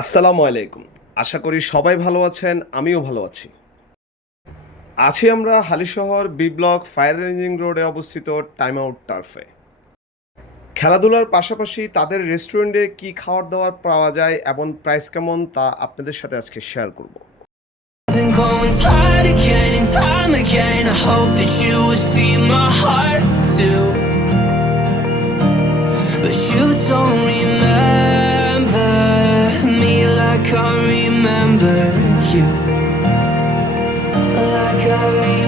আসসালামু আলাইকুম। আশা করি সবাই ভালো আছেন, আমিও ভালো আছি। আছি আমরা Halishahar B block fire ranging রোডে অবস্থিত টাইম আউট টার্ফে। খেলাধুলার পাশাপাশি তাদের রেস্টুরেন্টে কি খাবার দাবার পাওয়া যায় এবং প্রাইস কেমন তা আপনাদের সাথে আজকে শেয়ার করব। Going tired I remember you. Like I remember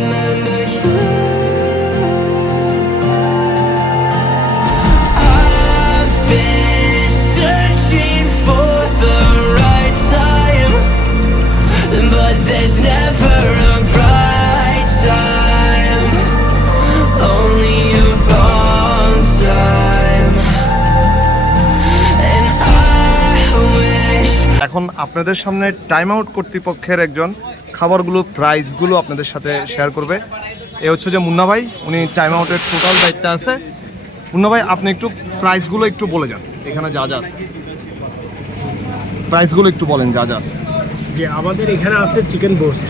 এখন আপনাদের সামনে টাইম আউট কর্তৃপক্ষের একজন খাবারগুলো প্রাইসগুলো আপনাদের সাথে শেয়ার করবে। এ হচ্ছে যে মুন্না ভাই, উনি টাইম আউটের টোটাল দায়িত্বে আছে। মুন্না ভাই, আপনি একটু প্রাইসগুলো একটু বলে যান, এখানে যা যা আছে। প্রাইসগুলো একটু বলেন, যা যা আছে। যে আমাদের এখানে আছে চিকেন বোস্ট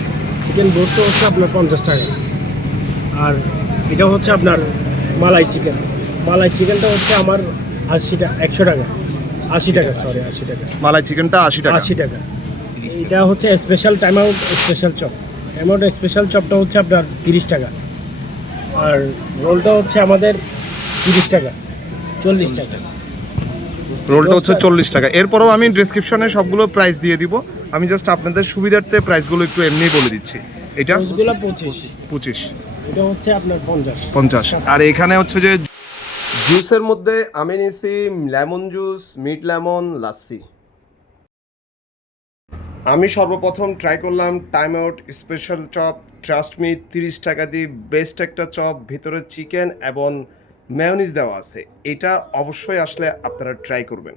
চিকেন বোস্ট হচ্ছে আপনার পঞ্চাশ টাকা। আর এটা হচ্ছে আপনার মালাই চিকেন মালাই চিকেনটা হচ্ছে আমার আশি টাকা একশো টাকা। আশি টাকা সরি আশি টাকা। মালাই চিকেনটা আশি টাকা। আশি টাকা। এটা হচ্ছে special time out special chop time out special চপটা হচ্ছে আপনার তিরিশ টাকা। আর রোলটা হচ্ছে আমাদের তিরিশ টাকা চল্লিশ টাকা। রোলটা হচ্ছে চল্লিশ টাকা। এরপরেও আমি ডিসক্রিপশনে সবগুলো প্রাইস দিয়ে দিব। আমি জাস্ট আপনাদের সুবিধার্থে প্রাইসগুলো একটু এমনি বলে দিচ্ছি। এটা পঁচিশ। পঁচিশ। এটা হচ্ছে আপনার পঞ্চাশ। পঞ্চাশ। আর এখানে হচ্ছে যে জুসের মধ্যে আমি নিয়েছি lemon juice, mint lemon lassi আমি সর্বপ্রথম ট্রাই করলাম time out special chop trust me তিরিশ টাকা দিয়ে বেস্ট একটা চপ ভিতরে চিকেন এবং মেয়নিজ দেওয়া আছে। এটা অবশ্যই আসলে আপনারা ট্রাই করবেন।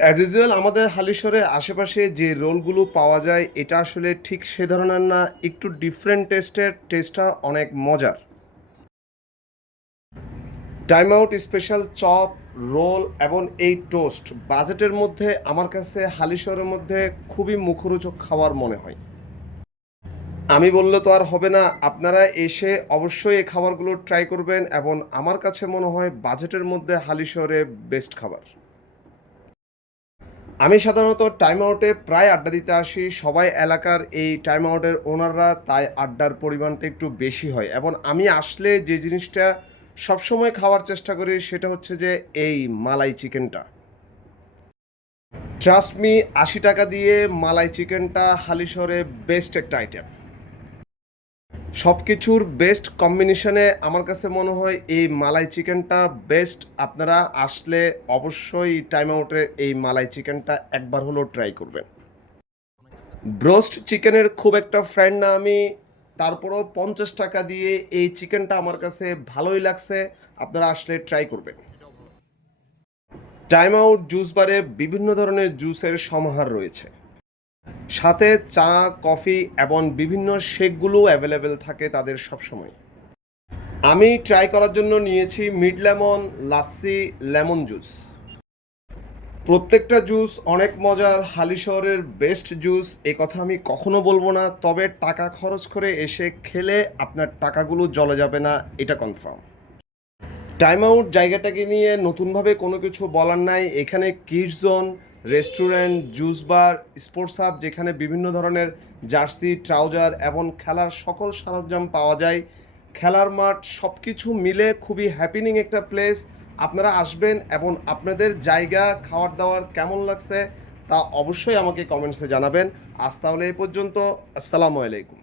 অ্যাজ ইউজুয়াল আমাদের হালিশহরে আশেপাশে যে রোলগুলো পাওয়া যায়, এটা আসলে ঠিক সে ধরনের না, একটু ডিফারেন্ট টেস্টের টেস্টটা অনেক মজার। Time out special chop roll এবং এই টোস্ট বাজেটের মধ্যে, আমার কাছে হালিশহরের মধ্যে খুবই মুখরোচক খাবার মনে হয়। আমি বললে তো আর হবে না, আপনারা এসে অবশ্যই এই খাবারগুলো ট্রাই করবেন এবং আমার কাছে মনে হয় বাজেটের মধ্যে হালিশহরে বেস্ট খাবার। আমি সাধারণত টাইম আউটে প্রায় আড্ডা দিতে আসি, সবাই এলাকার এই টাইম আউটের ওনাররা তাই আড্ডার পরিমাণটা একটু বেশি হয় এবং আমি আসলে যে জিনিসটা সবসময় খাওয়ার চেষ্টা করি, সেটা হচ্ছে যে এই মালাই চিকেনটা। ট্রাস্ট মি আশি টাকা দিয়ে মালাই চিকেনটা হালিশরে বেস্ট একটা আইটেম সব কিছুর বেস্ট কম্বিনেশনে আমার কাছে মনে হয় এই মালাই চিকেনটা বেস্ট আপনারা আসলে অবশ্যই টাইম আউটে এই মালাই চিকেনটা একবার হলেও ট্রাই করবেন। ব্রোস্ট চিকেনের খুব একটা ফ্রেন্ড না আমি। তারপরও পঞ্চাশ টাকা দিয়ে এই চিকেনটা আমার কাছে ভালোই লাগছে। আপনারা আসলে ট্রাই করবেন। টাইম আউট জুস বারে বিভিন্ন ধরনের জুসের সমাহার রয়েছে। সাথে চা, কফি এবং বিভিন্ন শেকগুলো অ্যাভেলেবেল থাকে তাদের সবসময়। আমি ট্রাই করার জন্য নিয়েছি mint lemon lassi lemon juice প্রত্যেকটা জুস অনেক মজার। হালি শহরের বেস্ট জুস এ কথা আমি কখনো বলব না। তবে টাকা খরচ করে এসে খেলে আপনার টাকাগুলো জলে যাবে না, এটা কনফার্ম টাইম আউট জায়গাটাকে নিয়ে নতুনভাবে কোনো কিছু বলার নাই। এখানে kids zone restaurant juice bar sports hub যেখানে বিভিন্ন ধরনের জার্সি ট্রাউজার এবং খেলার সকল সরঞ্জাম পাওয়া যায়। খেলার মাঠ সব কিছু মিলে খুবই হ্যাপিনিং একটা প্লেস আপনারা আসবেন এবং আপনাদের জায়গা, খাওয়ার দাওয়ার কেমন লাগছে তা অবশ্যই আমাকে কমেন্টসে জানাবেন। আজ তাহলে এই পর্যন্ত, আসসালামু আলাইকুম।